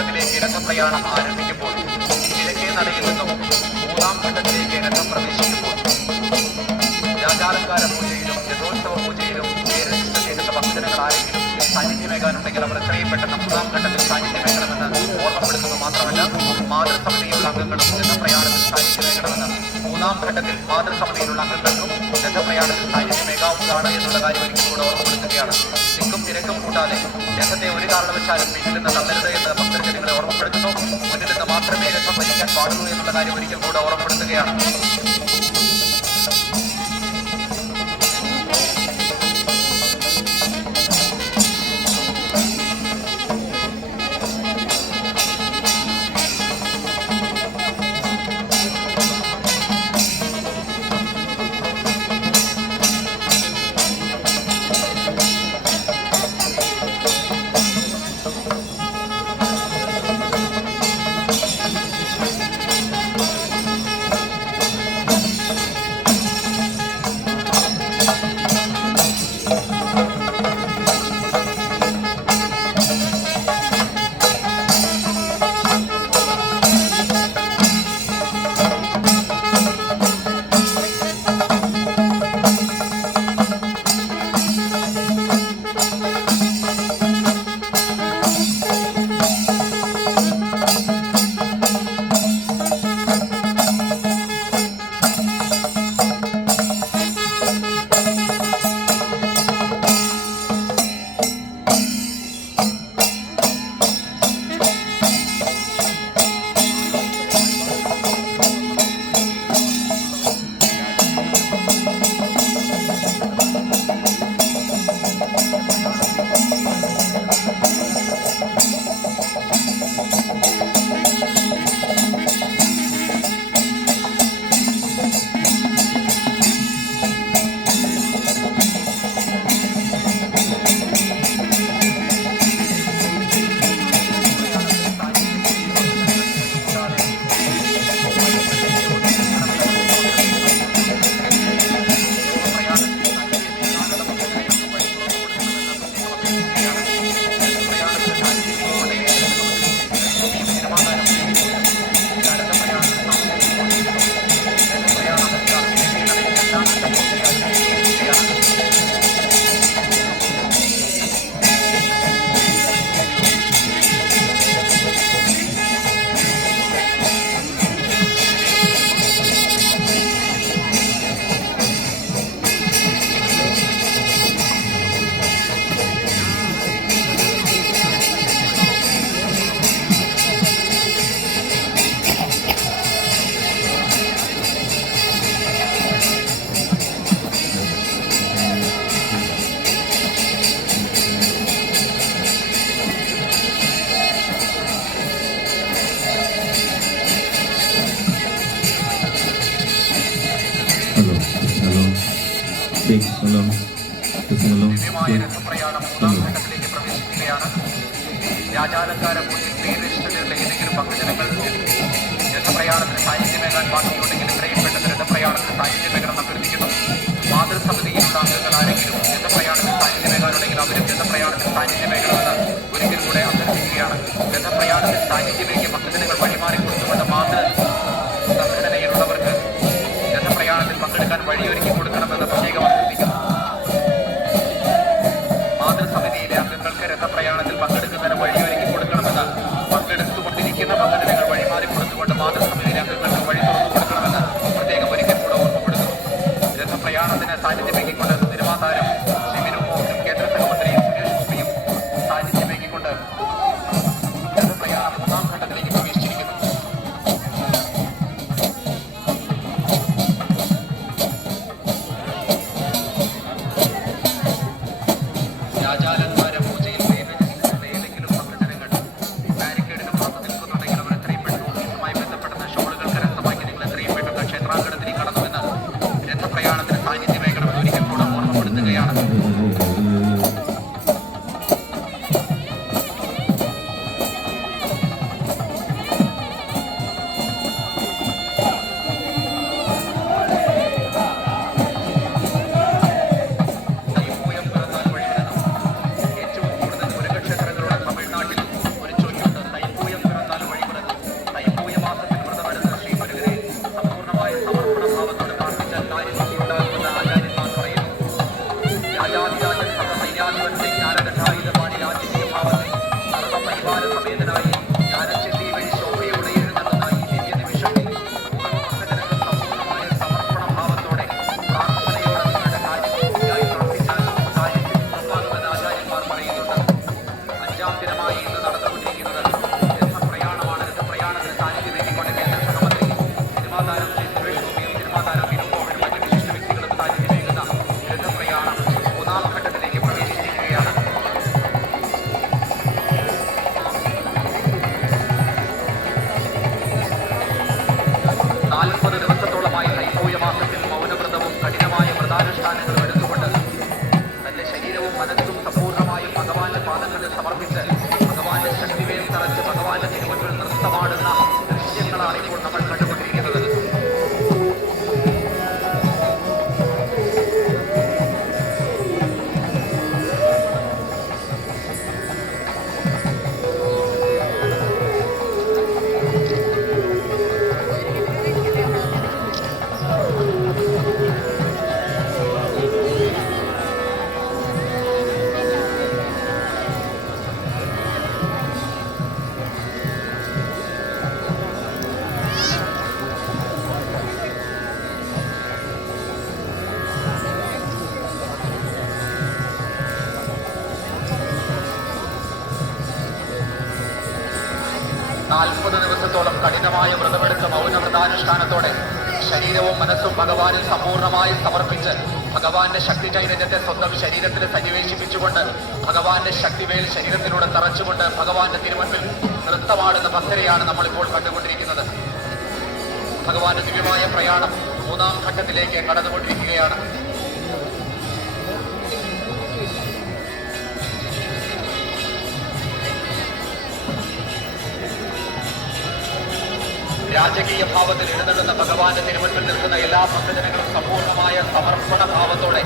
ഘട്ടത്തിലേക്ക് രഥപ്രയാണം ആരംഭിക്കുമ്പോൾ കിഴക്കേ നടയിൽ നിന്നും മൂന്നാം ഘട്ടത്തിലേക്ക് രഥം പ്രവേശിക്കുമ്പോൾ രാജാലങ്കാര പൂജയിലും രഥോത്സവ പൂജയിലും പേരനിഷ്ഠ ചെയ്യുന്ന ഭക്തജനങ്ങൾ ആരെങ്കിലും സാന്നിധ്യമേകാനുണ്ടെങ്കിൽ അവർ എത്രയും പെട്ടെന്ന് മൂന്നാം ഘട്ടത്തിൽ സാന്നിധ്യമേകണമെന്ന് ഓർമ്മപ്പെടുത്തുന്നു. മാത്രമല്ല മാതൃസമിതിയിലുള്ള അംഗങ്ങളും രഥപ്രയാണത്തിൽ സാന്നിധ്യമേകണമെന്ന് മൂന്നാം ഘട്ടത്തിൽ മാതൃസമിതിയിലുള്ള അംഗങ്ങൾക്കും രഥപ്രയാണത്തിൽ സാന്നിധ്യമേകാവുന്നതാണ് എന്നുള്ള കാര്യം ഒരിക്കൽ കൂടെ ഓർമ്മപ്പെടുത്തുകയാണ്. തിക്കും തിരക്കും കൂട്ടാതെ രഥത്തെ ഒരു കാരണവശാലും പിന്നിൽ നിന്ന് തള്ളരുത് എന്ന് ഭക്തജനങ്ങളെ ഓർമ്മപ്പെടുത്തുന്നു. മുന്നിൽ നിന്ന് മാത്രമേ രഥം വലിക്കാൻ പാടുള്ളൂ എന്നുള്ള കാര്യം ഒരിക്കൽ കൂടെ ഓർമ്മപ്പെടുത്തുകയാണ്. ദിവ്യമായ രഥപ്രയാണം മൂന്നാം ഘട്ടത്തിലേക്ക് പ്രവേശിക്കുകയാണ്. രാജാലങ്കാര പൂജയിൽ പേരിഷ്ടതയുള്ള ഏതെങ്കിലും ഭക്തജനങ്ങൾ രഥപ്രയാണത്തിന് സാന്നിധ്യമേകാൻ ബാക്കിയുണ്ടെങ്കിൽ എത്രയും പെട്ടെന്ന് രഥപ്രയാണത്തിന് സാന്നിധ്യമേകണമെന്ന് അഭ്യർത്ഥിക്കുന്നു. മാതൃസമിതിയിലുള്ള അംഗങ്ങൾ ആരെങ്കിലും രഥപ്രയാണത്തിൽ സാന്നിധ്യമേകാനുണ്ടെങ്കിൽ അവരും രഥപ്രയാണത്തിൽ സാന്നിധ്യമേകണമെന്ന് ഒരിക്കൽ കൂടെ അഭ്യർത്ഥിക്കുകയാണ്. രഥപ്രയാണത്തിൽ സാന്നിധ്യമേകിയ ഭക്തജനങ്ങൾ വഴിമാറി കൊടുത്തുകൊണ്ട് മാതൃ സംഘടനയിലുള്ളവർക്ക് രഥപ്രയാണത്തിൽ പങ്കെടുക്കാൻ വഴിയൊരുക്കി കൊടുക്കണമെന്ന് പ്രത്യേകം അഭ്യർത്ഥിക്കുന്നു. മാതൃസമിതിയിലെ അംഗങ്ങൾക്ക് രഥപ്രയാണത്തിൽ പങ്കെടുക്കുന്നതിന് വഴിയൊരുക്കി കൊടുക്കണമെന്ന് പങ്കെടുത്തുകൊണ്ടിരിക്കുന്ന ഭക്തജനങ്ങൾ വഴിമാറി കൊടുത്തുകൊണ്ട് മാതൃസമിതിയിലെ അംഗങ്ങൾക്ക് വഴി തുറന്നു കൊടുക്കണമെന്ന് പ്രത്യേകം ഒരിക്കൽ കൂടെ ഓർമ്മപ്പെടുത്തുന്നു. രഥപ്രയാണത്തിന് സാന്നിധ്യമേകിക്കൊണ്ട് സിനിമാ താരം ഷിബിനും മോഹനും കേന്ദ്ര സഹമന്ത്രിയും സുരേഷ് ഗോപിയും സാന്നിധ്യമേകിക്കൊണ്ട് രഥപ്രയാണം മൂന്നാം ഘട്ടത്തിൽ സമേതനായി ജ്ഞാനച്ചെല്ലി വഴി ശോഭയോടെ എഴുന്നള്ളുന്ന ഈ ദിവ്യ നിമിഷത്തിൽ ഓരോ ഭക്തജനങ്ങൾ സമ്പൂർണ്ണമായ സമർപ്പണ ഭാവത്തോടെ പ്രാർത്ഥനയോടെ നിങ്ങളുടെ കാര്യങ്ങൾക്കായി പ്രവർത്തിച്ചാൽ കാര്യത്തിൽ ഉറപ്പാകുമെന്ന് ആചാര്യന്മാർ പറയുന്നുണ്ട്. അഞ്ചാം ദിനമായി ഇന്ന് നടന്നുകൊണ്ടിരിക്കുന്നത് രഥപ്രയാണമാണ്. രഥപ്രയാണത്തിന് സാന്നിധ്യം എത്തിക്കൊണ്ട് കേന്ദ്ര സഹമന്ത്രി സിനിമാ താരം ശ്രീ സുരേഷ് ഗോപിയും സിനിമാ താരം വിനു ഗോപിയും മറ്റ് വിശിഷ്ട വ്യക്തികളും സാന്നിധ്യമേകുന്ന രഥപ്രയാണം മൂന്നാം ഘട്ടത്തിലേക്ക് പ്രവേശിച്ചിരിക്കുകയാണ്. 40 ദിവസത്തോളമായി തൈപ്പൂയ മാസത്തിൽ മൗനവ്രതവും കഠിനമായ വ്രതാനുഷ്ഠാനങ്ങളും എടുത്തുകൊണ്ട് തന്റെ ശരീരവും മനസ്സും സമ്പൂർണ്ണമായും ഭഗവാന്റെ പാദങ്ങളിൽ സമർപ്പിച്ച് ഭഗവാന്റെ ശക്തിവേൽ തറച്ച് ഭഗവാന്റെ തിരുമുൻപിൽ നൃത്തമാടുന്ന ദൃശ്യങ്ങളാണ് ഇപ്പോൾ നമ്മൾ കണ്ടുകൊണ്ടിരിക്കുന്നത്. നാൽപ്പത് ദിവസത്തോളം കഠിനമായ വ്രതമെടുത്ത മൗനവ്രതാനുഷ്ഠാനത്തോടെ ശരീരവും മനസ്സും ഭഗവാനിൽ സമ്പൂർണ്ണമായി സമർപ്പിച്ച് ഭഗവാന്റെ ശക്തി ചൈതന്യത്തെ സ്വന്തം ശരീരത്തിൽ സന്നിവേശിപ്പിച്ചുകൊണ്ട് ഭഗവാന്റെ ശക്തിവേൽ ശരീരത്തിലൂടെ തറച്ചുകൊണ്ട് ഭഗവാന്റെ തിരുമുൻപിൽ നൃത്തമാടുന്ന ഭക്തരെയാണ് നമ്മളിപ്പോൾ കണ്ടുകൊണ്ടിരിക്കുന്നത്. ഭഗവാന്റെ ദിവ്യമായ പ്രയാണം മൂന്നാം ഘട്ടത്തിലേക്ക് കടന്നുകൊണ്ടിരിക്കുകയാണ്. രാജകീയ ഭാവത്തിൽ എഴുന്നള്ളുന്ന ഭഗവാന്റെ തിരുമുൻപിൽ നിൽക്കുന്ന എല്ലാ ഭക്തജനങ്ങളും സമ്പൂർണ്ണമായ സമർപ്പണ ഭാവത്തോടെ